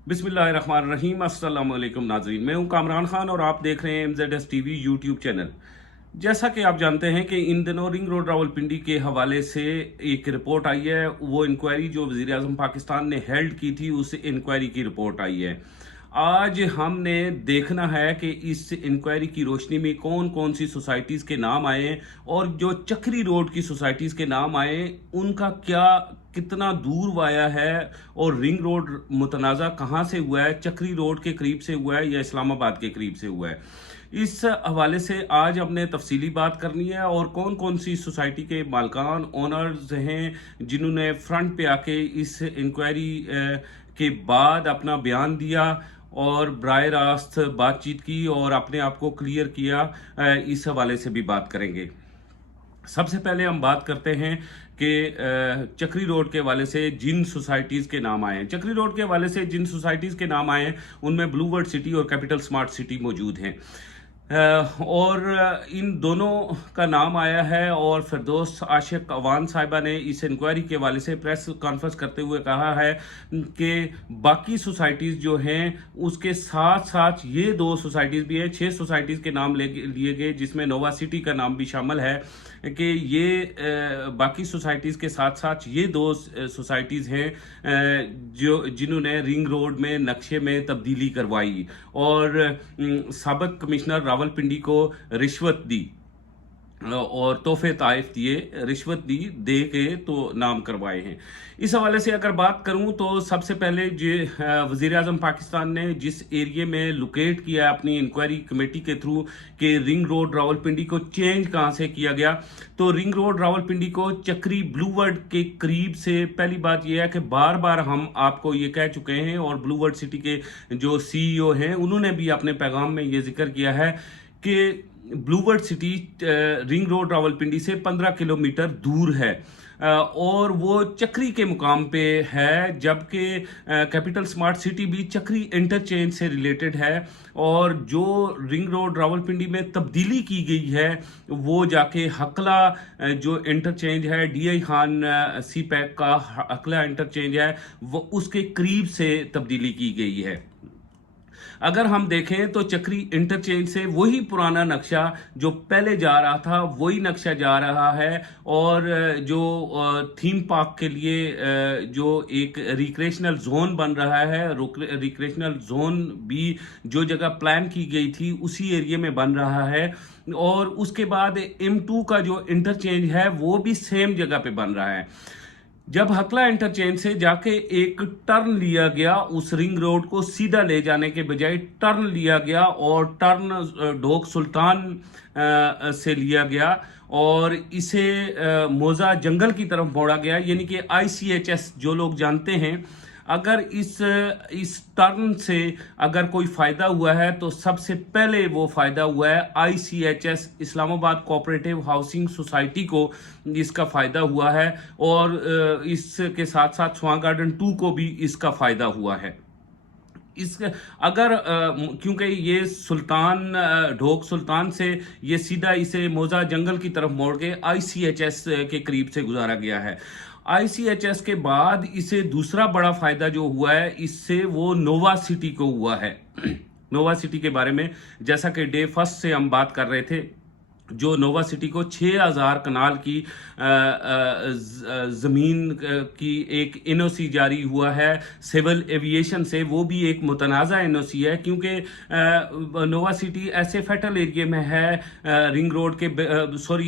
बिस्मिल्लाहिर्रहमानिर्रहीम। अस्सलाम वालेकुम नाज़रीन, मैं हूं कामरान खान और आप देख रहे हैं MZS TV यूट्यूब चैनल। जैसा कि आप जानते हैं कि इन दिनों रिंग रोड रावलपिंडी के हवाले से एक रिपोर्ट आई है। वो इंक्वायरी जो वज़ीर आज़म पाकिस्तान ने हेल्ड की थी, उस इंक्वायरी की रिपोर्ट आई है। आज हमने देखना है कि इस इंक्वायरी की रोशनी में कौन कौन सी सोसाइटीज़ के नाम आए और जो चक्री रोड की सोसाइटीज़ के नाम आए उनका क्या कितना दूर वाया है और रिंग रोड मुतनाज़ा कहाँ से हुआ है, चक्री रोड के करीब से हुआ है या इस्लामाबाद के करीब से हुआ है। इस हवाले से आज हमने तफसीली बात करनी है और कौन कौन सी सोसाइटी के मालकान ओनर्स हैं जिन्होंने फ्रंट पे आके इस इंक्वायरी के बाद अपना बयान दिया और बराह रास्त बातचीत की और अपने आप को क्लियर किया। इस हवाले से भी बात करेंगे। सबसे पहले हम बात करते हैं कि चक्री रोड के हवाले से जिन सोसाइटीज़ के नाम आए हैं, चक्री रोड के हवाले से जिन सोसाइटीज़ के नाम आए हैं उनमें ब्लू वर्ल्ड सिटी और कैपिटल स्मार्ट सिटी मौजूद हैं। और इन दोनों का नाम आया है और फिरदौस आशिक अवान साहिबा ने इस इंक्वायरी के हवाले से प्रेस कॉन्फ्रेंस करते हुए कहा है कि बाकी सोसाइटीज़ जो हैं उसके साथ साथ ये दो सोसाइटीज़ भी हैं। 6 सोसाइटीज़ के नाम लिए गए जिसमें नोवा सिटी का नाम भी शामिल है कि ये बाकी सोसाइटीज़ के साथ साथ ये दो सोसाइटीज़ हैं जो जिन्होंने रिंग रोड में नक्शे में तब्दीली करवाई और साबिक कमिश्नर रावलपिंडी को रिश्वत दी और तोहफे ताइफ दिए, रिश्वत दी दे के तो नाम करवाए हैं। इस हवाले से अगर बात करूं तो सबसे पहले वज़ीर आज़म पाकिस्तान ने जिस एरिया में लोकेट किया अपनी इंक्वायरी कमेटी के थ्रू कि रिंग रोड रावलपिंडी को चेंज कहां से किया गया, तो रिंग रोड रावलपिंडी को चक्री ब्लू वर्ल्ड के करीब से पहली बात यह है कि बार बार हम आपको ये कह चुके हैं और ब्लू वर्ल्ड सिटी के जो CEO हैं उन्होंने भी अपने पैगाम में ये जिक्र किया है कि blue world city ring road Rawalpindi से 15 किलोमीटर दूर है और वो चक्री के मुकाम पे है, जबकि कैपिटल स्मार्ट सिटी भी चक्री इंटरचेंज से रिलेटेड है और जो रिंग रोड रावलपिंडी में तब्दीली की गई है वो जाके हकला जो इंटरचेंज है DI खान सी पैक का हकला इंटरचेंज है वो उसके करीब से तब्दीली की गई है। अगर हम देखें तो चक्री इंटरचेंज से वही पुराना नक्शा जो पहले जा रहा था वही नक्शा जा रहा है और जो थीम पार्क के लिए जो एक रिक्रिएशनल जोन बन रहा है, रिक्रिएशनल जोन भी जो जगह प्लान की गई थी उसी एरिया में बन रहा है और उसके बाद M2 का जो इंटरचेंज है वो भी सेम जगह पे बन रहा है। जब हकला इंटरचेंज से जाके एक टर्न लिया गया, उस रिंग रोड को सीधा ले जाने के बजाय टर्न लिया गया और टर्न ढोक सुल्तान से लिया गया और इसे मोजा जंगल की तरफ मोड़ा गया, यानी कि ICHS जो लोग जानते हैं अगर इस टर्न से अगर कोई फ़ायदा हुआ है तो सबसे पहले वो फ़ायदा हुआ है ICHS Islamabad cooperative housing society को इसका फ़ायदा हुआ है और इसके साथ साथ स्वां गार्डन 2 को भी इसका फ़ायदा हुआ है। क्योंकि ये सुल्तान ढोक सुल्तान से ये सीधा इसे मोजा जंगल की तरफ मोड़ के ICHS के करीब से गुजारा गया है। ICHS के बाद इसे दूसरा बड़ा फायदा जो हुआ है इससे वो नोवा सिटी को हुआ है। नोवा सिटी के बारे में जैसा कि डे फर्स्ट से हम बात कर रहे थे, जो नोवा सिटी को 6000 कनाल की ज़मीन की एक NOC जारी हुआ है सिविल एविएशन से, वो भी एक मुतनाज़ा NOC है क्योंकि नोवा सिटी ऐसे फर्टल एरिया में है रिंग रोड के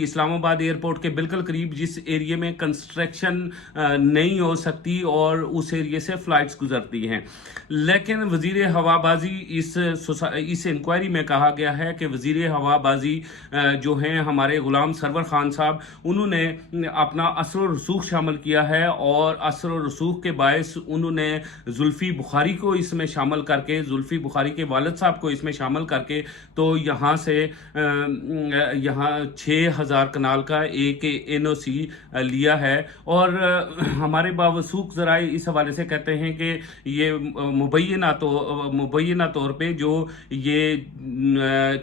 इस्लामाबाद एयरपोर्ट के बिल्कुल करीब, जिस एरिया में कंस्ट्रक्शन नहीं हो सकती और उस एरिया से फ़्लाइट्स गुजरती हैं। लेकिन वज़ीर हवाबाजी इस इंक्वायरी में कहा गया है कि वज़ीर हवाबाजी जो हैं हमारे गुलाम सरवर खान साहब, उन्होंने अपना असर और रसूख शामिल किया है और असर और रसूख के बायस उन्होंने जुल्फ़ी बुखारी को इसमें शामिल करके, जुल्फ़ी बुखारी के वालिद साहब को इसमें शामिल करके तो यहाँ से यहाँ 6000 कनाल का एक NOC लिया है। और हमारे बावसूख ज़राए इस हवाले से कहते हैं कि ये मुबैना तौर पे जो ये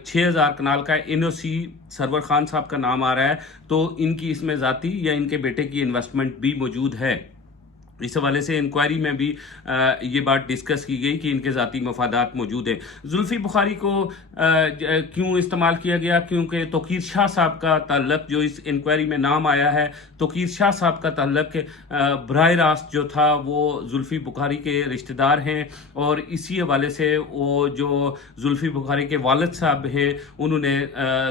6000 कनाल का NOC सरवर खान साहब का नाम आ रहा है तो इनकी इसमें ज़ाती या इनके बेटे की इन्वेस्टमेंट भी मौजूद है। इस हवाले से इंक्वायरी में भी ये बात डिस्कस की गई कि इनके ज़ाती मफादात मौजूद हैं। जुल्फ़ी बुखारी को क्यों इस्तेमाल किया गया? क्योंकि तौक़ीर शाह साहब का ताल्लुक, जो इस इंक्वायरी में नाम आया है, तौक़ीर शाह साहब का ताल्लुक बराह रास्त जो था वो जुल्फ़ी बुखारी के रिश्तेदार हैं, और इसी हवाले से वो जो जुल्फ़ी बुखारी के वालिद साहब हैं उन्होंने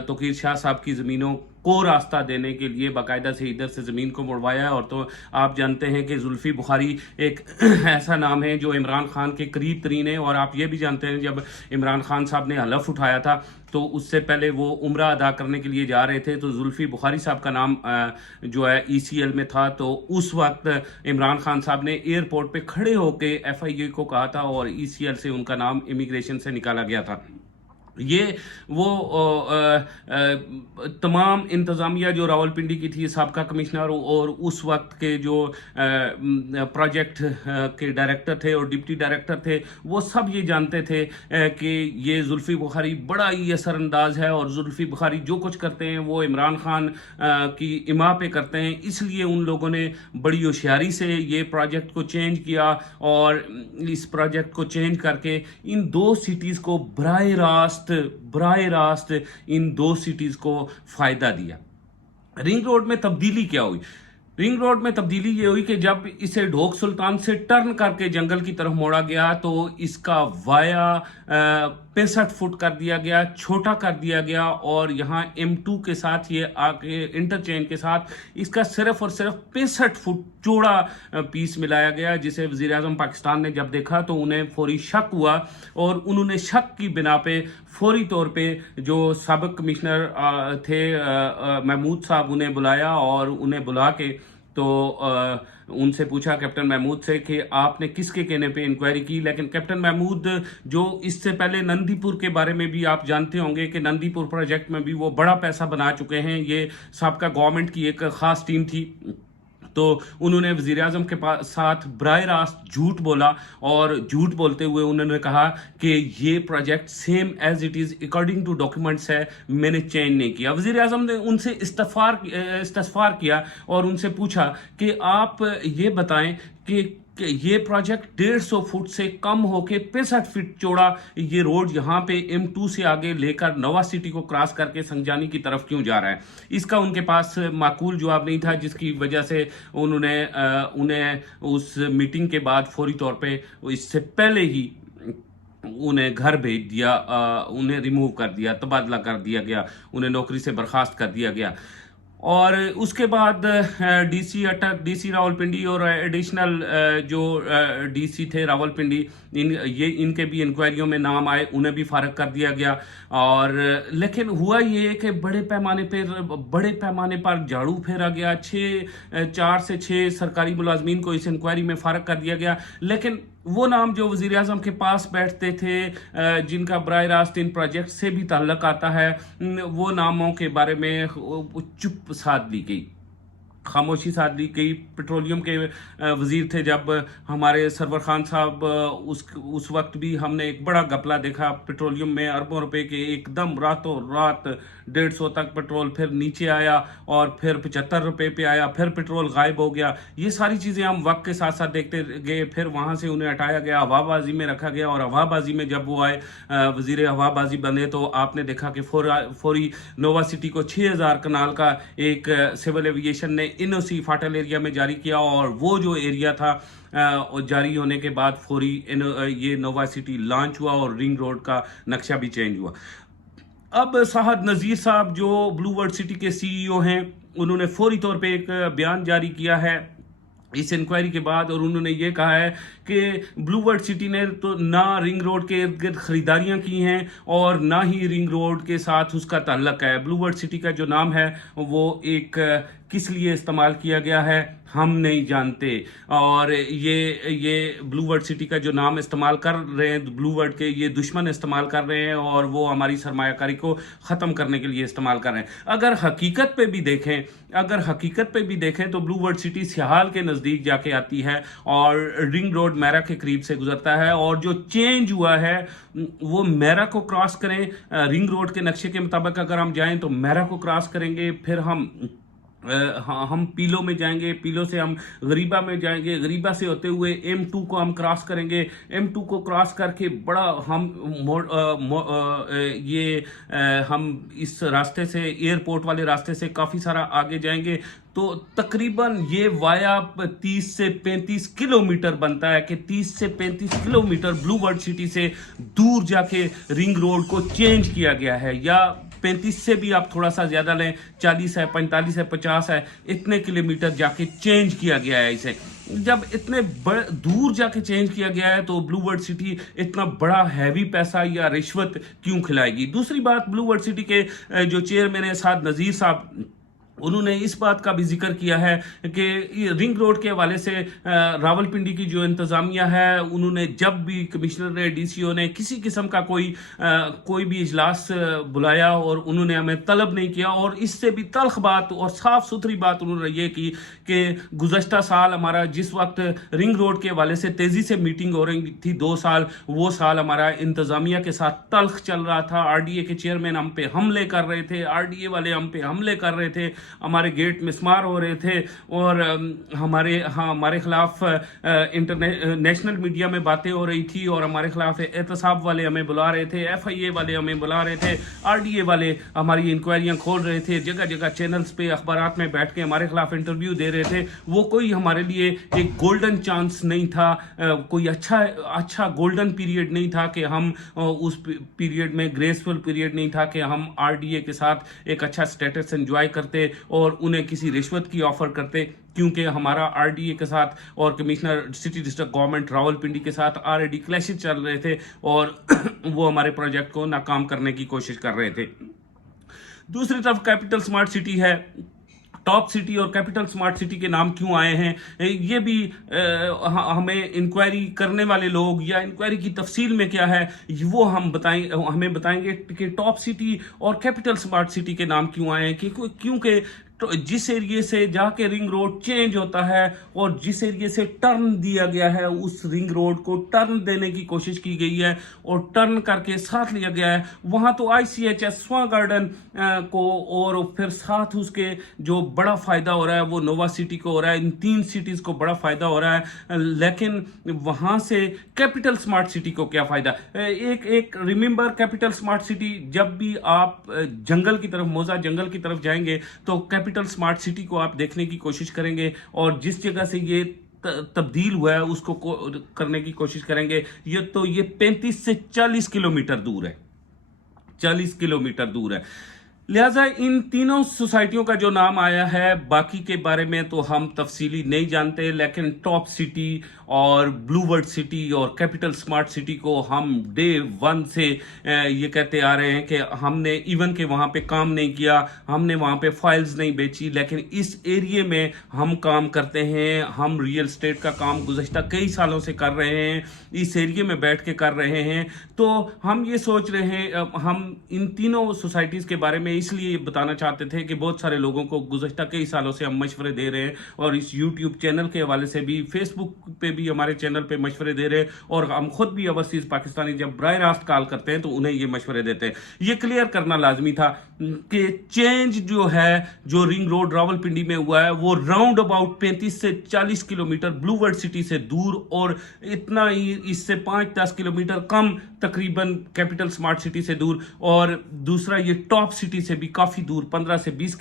तौक़ीर शाह साहब की ज़मीनों को रास्ता देने के लिए बाकायदा से इधर से ज़मीन को मुड़वाया है। और तो आप जानते हैं कि जुल्फ़ी बुखारी एक ऐसा नाम है जो इमरान खान के करीब तरीन है, और आप ये भी जानते हैं जब इमरान खान साहब ने हलफ उठाया था तो उससे पहले वो उम्रा अदा करने के लिए जा रहे थे, तो जुल्फ़ी बुखारी साहब का नाम जो है ECL में था। तो उस वक्त इमरान खान साहब ने एयरपोर्ट पे खड़े होके FIA को कहा था और ECL से उनका नाम इमिग्रेशन से निकाला गया था। ये वो तमाम इंतज़ामिया जो रावलपिंडी की थी, साबका कमिश्नर और उस वक्त के जो प्रोजेक्ट के डायरेक्टर थे और डिप्टी डायरेक्टर थे, वो सब ये जानते थे कि ये जुल्फ़ी बुखारी बड़ा ही असरअंदाज है, और जुल्फ़ी बुखारी जो कुछ करते हैं वो इमरान खान की इमा पे करते हैं। इसलिए उन लोगों ने बड़ी होशियारी से ये प्रोजेक्ट को चेंज किया, और इस प्रोजेक्ट को चेंज करके इन दो सिटीज़ को बराह रास्त इन दो सिटीज़ को फ़ायदा दिया। रिंग रोड में तब्दीली क्या हुई? रिंग रोड में तब्दीली ये हुई कि जब इसे ढोक सुल्तान से टर्न करके जंगल की तरफ मोड़ा गया तो इसका वाया 65 फुट कर दिया गया, छोटा कर दिया गया, और यहाँ M2 के साथ ये आके इंटरचेंज के साथ इसका सिर्फ और सिर्फ 65 फुट चौड़ा पीस मिलाया गया, जिसे वज़ीर आज़म पाकिस्तान ने जब देखा तो उन्हें फौरी शक हुआ, और उन्होंने शक की बिना पे फौरी तौर पे जो साबिक कमिश्नर थे महमूद साहब, उन्हें बुलाया, और उन्हें बुला के तो उनसे पूछा कैप्टन महमूद से कि आपने किसके कहने पे इंक्वायरी की। लेकिन कैप्टन महमूद, जो इससे पहले नंदीपुर के बारे में भी आप जानते होंगे कि नंदीपुर प्रोजेक्ट में भी वो बड़ा पैसा बना चुके हैं, ये साबका गवर्नमेंट की एक ख़ास टीम थी, तो उन्होंने वज़ीर आज़म के साथ बराह रास्त झूठ बोला, और झूठ बोलते हुए उन्होंने कहा कि ये project same as it is according to documents है, मैंने चेंज नहीं किया। वज़ीर आज़म ने उनसे इस्तफ़ार किया और उनसे पूछा कि आप ये बताएं कि ये प्रोजेक्ट 150 फुट से कम होके 65 फीट चौड़ा ये रोड यहाँ पे M2 से आगे लेकर नवा सिटी को क्रॉस करके संजानी की तरफ क्यों जा रहा है? इसका उनके पास माकूल जवाब नहीं था, जिसकी वजह से उन्हें उस मीटिंग के बाद फौरी तौर पे इससे पहले ही उन्हें घर भेज दिया, उन्हें रिमूव कर दिया, तबादला कर दिया गया, उन्हें नौकरी से बर्खास्त कर दिया गया। और उसके बाद DC अटक, DC रावलपिंडी और एडिशनल जो DC थे रावलपिंडी, इनके भी इंक्वायरियों में नाम आए, उन्हें भी फारग कर दिया गया। और लेकिन हुआ ये कि बड़े पैमाने पर झाड़ू फेरा गया, 4 से 6 सरकारी मुलाजमीन को इस इंक्वायरी में फारग कर दिया गया। लेकिन वो नाम जो वज़ीर आज़म के पास बैठते थे, जिनका बराह रास्त इन प्रोजेक्ट से भी ताल्लुक़ आता है, वो नामों के बारे में चुप साध ली गई, खामोशी साध ली गई। पेट्रोलियम के वज़ीर थे जब हमारे सरवर खान साहब, उस वक्त भी हमने एक बड़ा घपला देखा पेट्रोलियम में, अरबों रुपए के एकदम रातों रात 150 तक पेट्रोल फिर नीचे आया, और फिर 75 रुपए पे आया, फिर पेट्रोल गायब हो गया। ये सारी चीज़ें हम वक्त के साथ साथ देखते गए। फिर वहाँ से उन्हें हटाया गया, हवाबाजी में रखा गया, और हवाबाजी में जब वो आए वज़ीर हवाबाजी बने तो आपने देखा कि फौरी नोवा सिटी को 6000 कनाल का एक सिविल एविएशन ने NOC फाटल एरिया में जारी किया, और वो जो एरिया था जारी होने के बाद फौरी ये नोवा सिटी लॉन्च हुआ, और रिंग रोड का नक्शा भी चेंज हुआ। अब साहद नज़ीर साहब जो ब्लू वर्ल्ड सिटी के CEO हैं, उन्होंने फौरी तौर पे एक बयान जारी किया है इस इंक्वायरी के बाद, और उन्होंने ये कहा है कि ब्लू वर्ल्ड सिटी ने तो ना रिंग रोड के इर्द गिर्द खरीदारियाँ की हैं, और ना ही रिंग रोड के साथ उसका ताल्लुक है। ब्लू वर्ल्ड सिटी का जो नाम है वो एक किस लिए इस्तेमाल किया गया है हम नहीं जानते, और ये ब्लू वर्ल्ड सिटी का जो नाम इस्तेमाल कर रहे हैं, ब्लू वर्ल्ड के ये दुश्मन इस्तेमाल कर रहे हैं, और वो हमारी सरमायाकारी को ख़त्म करने के लिए इस्तेमाल कर रहे हैं। अगर हकीकत पे भी देखें तो ब्लू वर्ल्ड सिटी सियाल के नज़दीक जाके आती है, और रिंग रोड मैरा के करीब से गुजरता है, और जो चेंज हुआ है वो मैरा को क्रॉस करें, रिंग रोड के नक्शे के मुताबिक अगर हम जाएं तो मैरा को क्रॉस करेंगे, फिर हम हम पीलो में जाएंगे, पीलो से हम गरीबा में जाएंगे, गरीबा से होते हुए M2 को हम क्रॉस करेंगे, M2 को क्रॉस करके बड़ा हम हम इस रास्ते से, एयरपोर्ट वाले रास्ते से काफ़ी सारा आगे जाएंगे, तो तकरीबन ये वाया 30 से 35 किलोमीटर बनता है कि 30 से 35 किलोमीटर ब्लू वर्ल्ड सिटी से दूर जाके रिंग रोड को चेंज किया गया है, या 35 से भी आप थोड़ा सा ज्यादा लें, 40 है, 45 है, 50 है, इतने किलोमीटर जाके चेंज किया गया है इसे। जब इतने दूर जाके चेंज किया गया है तो ब्लू वर्ल्ड सिटी इतना बड़ा हैवी पैसा या रिश्वत क्यों खिलाएगी? दूसरी बात, ब्लू वर्ल्ड सिटी के जो चेयरमैन है साद नज़ीर साहब, उन्होंने इस बात का भी जिक्र किया है कि रिंग रोड के हवाले से रावलपिंडी की जो इंतज़ामिया है, उन्होंने जब भी कमिश्नर ने, DCO ने किसी किस्म का कोई भी इजलास बुलाया और उन्होंने हमें तलब नहीं किया, और इससे भी तल्ख बात और साफ सुथरी बात उन्होंने ये की कि गुज़श्ता साल हमारा जिस वक्त रिंग रोड के हवाले से तेज़ी से मीटिंग हो रही थी, 2 साल, वो साल हमारा इंतज़ामिया के साथ तल्ख चल रहा था। RDA के चेयरमैन हम पे हमले कर रहे थे, RDA वाले हम पे हमले कर रहे थे, हमारे गेट मिसमार हो रहे थे, और हमारे खिलाफ नेशनल मीडिया में बातें हो रही थी, और हमारे खिलाफ एहतसाब वाले हमें बुला रहे थे, FIA वाले हमें बुला रहे थे, RDA वाले हमारी इंक्वायरियां खोल रहे थे, जगह जगह चैनल्स पे, अखबारात में बैठ के हमारे खिलाफ इंटरव्यू दे रहे थे। वो कोई हमारे लिए एक गोल्डन चांस नहीं था, कोई अच्छा गोल्डन पीरियड नहीं था कि हम उस पीरियड में, ग्रेसफुल पीरियड नहीं था कि हम RDA के साथ एक अच्छा स्टेटस एंजॉय करते और उन्हें किसी रिश्वत की ऑफर करते, क्योंकि हमारा RDA के साथ और commissioner city district government Rawalpindi के साथ ऑलरेडी क्लैशेस चल रहे थे, और वो हमारे प्रोजेक्ट को नाकाम करने की कोशिश कर रहे थे। दूसरी तरफ कैपिटल स्मार्ट सिटी है। टॉप सिटी और कैपिटल स्मार्ट सिटी के नाम क्यों आए हैं, ये भी हमें इंक्वायरी करने वाले लोग, या इंक्वायरी की तफसील में क्या है वो हमें बताएंगे कि टॉप सिटी और कैपिटल स्मार्ट सिटी के नाम क्यों आए हैं। क्योंकि तो जिस एरिया से जाके रिंग रोड चेंज होता है और जिस एरिया से टर्न दिया गया है, उस रिंग रोड को टर्न देने की कोशिश की गई है और टर्न करके साथ लिया गया है, वहां तो ICHS स्वां गार्डन को और फिर साथ उसके जो बड़ा फायदा हो रहा है वो नोवा सिटी को हो रहा है, इन 3 सिटीज को बड़ा फायदा हो रहा है। लेकिन वहां से कैपिटल स्मार्ट सिटी को क्या फायदा? एक रिमेंबर, कैपिटल स्मार्ट सिटी, जब भी आप जंगल की तरफ, मौजा जंगल की तरफ जाएंगे तो कैपिटल स्मार्ट सिटी को आप देखने की कोशिश करेंगे, और जिस जगह से ये तब्दील हुआ है उसको करने की कोशिश करेंगे। ये 35 से 40 किलोमीटर दूर है, 40 किलोमीटर दूर है। लिहाजा इन तीनों सोसाइटियों का जो नाम आया है, बाकी के बारे में तो हम तफसीली नहीं जानते, लेकिन टॉप सिटी और ब्लू वर्ल्ड सिटी और कैपिटल स्मार्ट सिटी को हम डे 1 से ये कहते आ रहे हैं कि हमने इवन के वहाँ पे काम नहीं किया, हमने वहाँ पे फाइल्स नहीं बेची, लेकिन इस एरिया में हम काम करते हैं। हम रियल स्टेट का काम गुज़श्ता कई सालों से कर रहे हैं, इस एरिया में बैठ के कर रहे हैं। तो हम ये सोच रहे हैं, हम इन तीनों सोसाइटीज़ के बारे में इसलिए बताना चाहते थे कि बहुत सारे लोगों को गुज़श्ता कई सालों से हम मशवरे दे रहे हैं, और इस यूट्यूब चैनल के हवाले से भी, फेसबुक पे भी हमारे चैनल पे मशवरे दे रहे हैं, और हम खुद भी ओवरसीज पाकिस्तानी जब बराह रास्त कॉल करते हैं तो उन्हें ये मशवरे देते हैं। ये क्लियर करना लाजमी था कि चेंज जो है, जो रिंग रोड रावलपिंडी में हुआ है, वो राउंड अबाउट 35 से 40 किलोमीटर ब्लू वर्ल्ड सिटी से दूर, और इतना ही इससे 5-10 किलोमीटर कम तकरीबन कैपिटल स्मार्ट सिटी से दूर, और दूसरा ये टॉप सिटी से भी काफी दूर, 15 से 20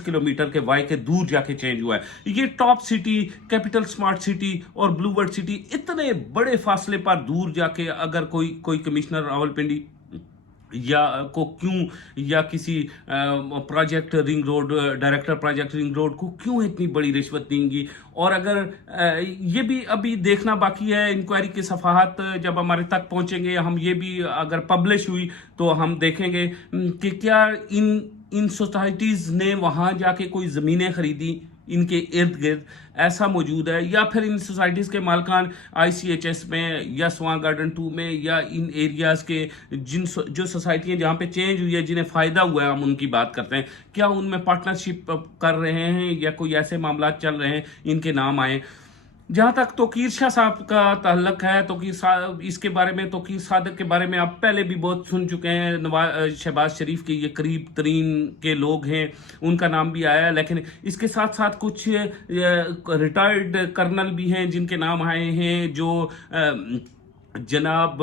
किलोमीटर के वाई के दूर जाके चेंज हुआ है। ये top city, capital smart city और ब्लू वर्ल्ड सिटी इतने बड़े फासले पर दूर जाके अगर कोई कमिश्नर रावलपिंडी या किसी project ring road, director project ring road को क्यों इतनी बड़ी रिश्वत देंगी? और अगर ये भी अभी देखना बाकी है, इंक्वायरी के सफाहत जब हमारे तक पहुंचेंगे, हम ये भी अगर पब्लिश हुई तो हम देखेंगे कि क्या इन सोसाइटीज़ ने वहाँ जाके कोई ज़मीनें खरीदी, इनके इर्द गिर्द ऐसा मौजूद है, या फिर इन सोसाइटीज़ के मालकान ICHS में या स्वां गार्डन 2 में या इन एरियाज़ के जो सोसाइटियाँ जहाँ पे चेंज हुई है, जिन्हें फ़ायदा हुआ है, हम उनकी बात करते हैं, क्या उनमें पार्टनरशिप कर रहे हैं या कोई ऐसे मामला चल रहे हैं इनके नाम आए? जहाँ तक तौकीर शाह साहब का ताल्लुक है, इसके बारे में, तौकीर सादिक के बारे में आप पहले भी बहुत सुन चुके हैं। शहबाज शरीफ के ये करीब तरीन के लोग हैं, उनका नाम भी आया है। लेकिन इसके साथ साथ कुछ रिटायर्ड कर्नल भी हैं जिनके नाम आए हैं, जो जनाब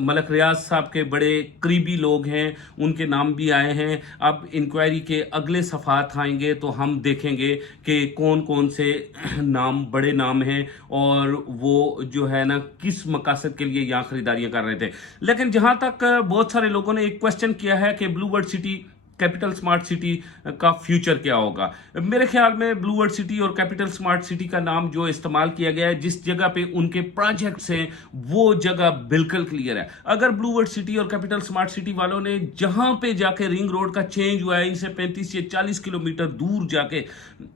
मलक रियाज साहब के बड़े करीबी लोग हैं, उनके नाम भी आए हैं। अब इंक्वायरी के अगले सफ़ात आएंगे तो हम देखेंगे कि कौन कौन से नाम बड़े नाम हैं और वो जो है ना किस मकसद के लिए यहाँ खरीदारियाँ कर रहे थे। लेकिन जहाँ तक बहुत सारे लोगों ने एक क्वेश्चन किया है कि blue world city, capital smart city का फ्यूचर क्या होगा। मेरे ख्याल में ब्लू वर्ल्ड सिटी और कैपिटल स्मार्ट सिटी का नाम जो इस्तेमाल किया गया है, जिस जगह पे उनके प्रोजेक्ट्स हैं, वो जगह बिल्कुल क्लियर है। अगर ब्लू वर्ल्ड सिटी और कैपिटल स्मार्ट सिटी वालों ने जहां पे जाके रिंग रोड का चेंज हुआ है, इनसे 35 से 40 किलोमीटर दूर जाके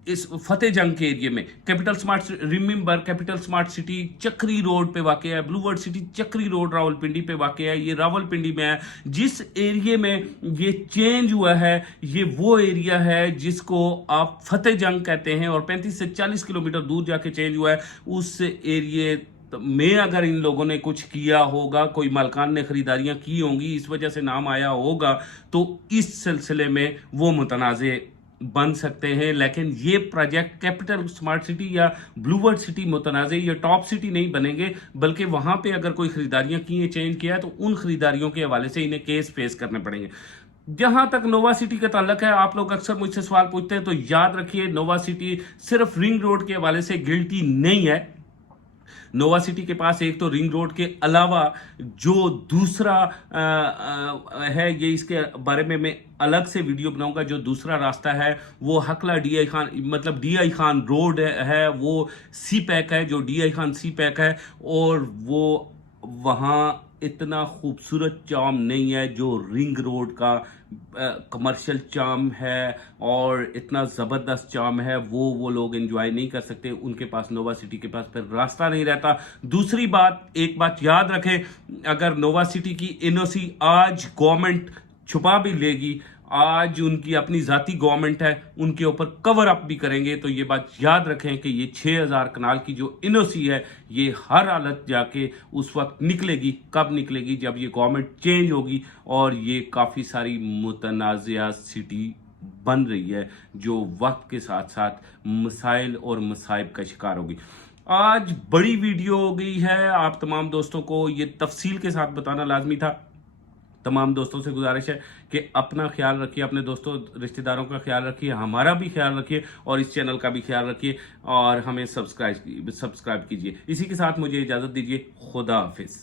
इस फतेह जंग के एरिया में capital smart, remember capital smart city चक्री रोड पे वाक़ है, ब्लू वर्ल्ड सिटी चक्री रोड रावलपिंडी पे वाक़ है, ये रावलपिंडी में है। जिस एरिया में ये चेंज हुआ है, ये वो एरिया है जिसको आप फतेह जंग कहते हैं, और 35 से 40 किलोमीटर दूर जाके चेंज हुआ है। उस एरिया में अगर इन लोगों ने कुछ किया होगा, कोई मालकान ने खरीदारियां की होंगी, इस वजह से नाम आया होगा, तो इस सिलसिले में वो मुतनाज़े बन सकते हैं। लेकिन ये प्रोजेक्ट कैपिटल स्मार्ट सिटी या ब्लू वर्ल्ड सिटी मुतनाज़े, ये टॉप सिटी नहीं बनेंगे, बल्कि वहां पे अगर कोई खरीदारियां की हैं, चेंज किया है, तो उन खरीदारियों के हवाले से इन्हें केस फेस करने पड़ेंगे। जहां तक नोवा सिटी का ताल्लुक है, आप लोग अक्सर मुझसे सवाल पूछते हैं, तो याद रखिए नोवा सिटी सिर्फ रिंग रोड के हवाले से गिल्टी नहीं है। नोवा सिटी के पास एक तो रिंग रोड के अलावा जो दूसरा है, ये इसके बारे में मैं अलग से वीडियो बनाऊंगा। जो दूसरा रास्ता है वो हकला DI खान, मतलब DI खान रोड है, वो सी पैक है, जो DI खान सी पैक है, और वो वहाँ इतना खूबसूरत चार्म नहीं है जो रिंग रोड का कमर्शियल चार्म है, और इतना ज़बरदस्त चार्म है वो लोग एंजॉय नहीं कर सकते। उनके पास, नोवा सिटी के पास फिर रास्ता नहीं रहता। दूसरी बात, एक बात याद रखें, अगर नोवा सिटी की NOC आज गवर्नमेंट छुपा भी लेगी, आज उनकी अपनी ज़ाती गवर्नमेंट है, उनके ऊपर कवर अप भी करेंगे, तो ये बात याद रखें कि ये 6000 कनाल की जो NOC है, ये हर हालत जाके उस वक्त निकलेगी। कब निकलेगी? जब ये गवर्नमेंट चेंज होगी और ये काफ़ी सारी मुतनाज़िया सिटी बन रही है, जो वक्त के साथ साथ मसाइल और मसाइब का शिकार होगी। आज बड़ी वीडियो हो गई है, आप तमाम दोस्तों को ये तफसील के साथ बताना लाजमी था। तमाम दोस्तों से गुजारिश है कि अपना ख्याल रखिए, अपने दोस्तों रिश्तेदारों का ख्याल रखिए, हमारा भी ख्याल रखिए, और इस चैनल का भी ख्याल रखिए, और हमें सब्सक्राइब कीजिए। इसी के साथ मुझे इजाज़त दीजिए। खुदा हाफिज़।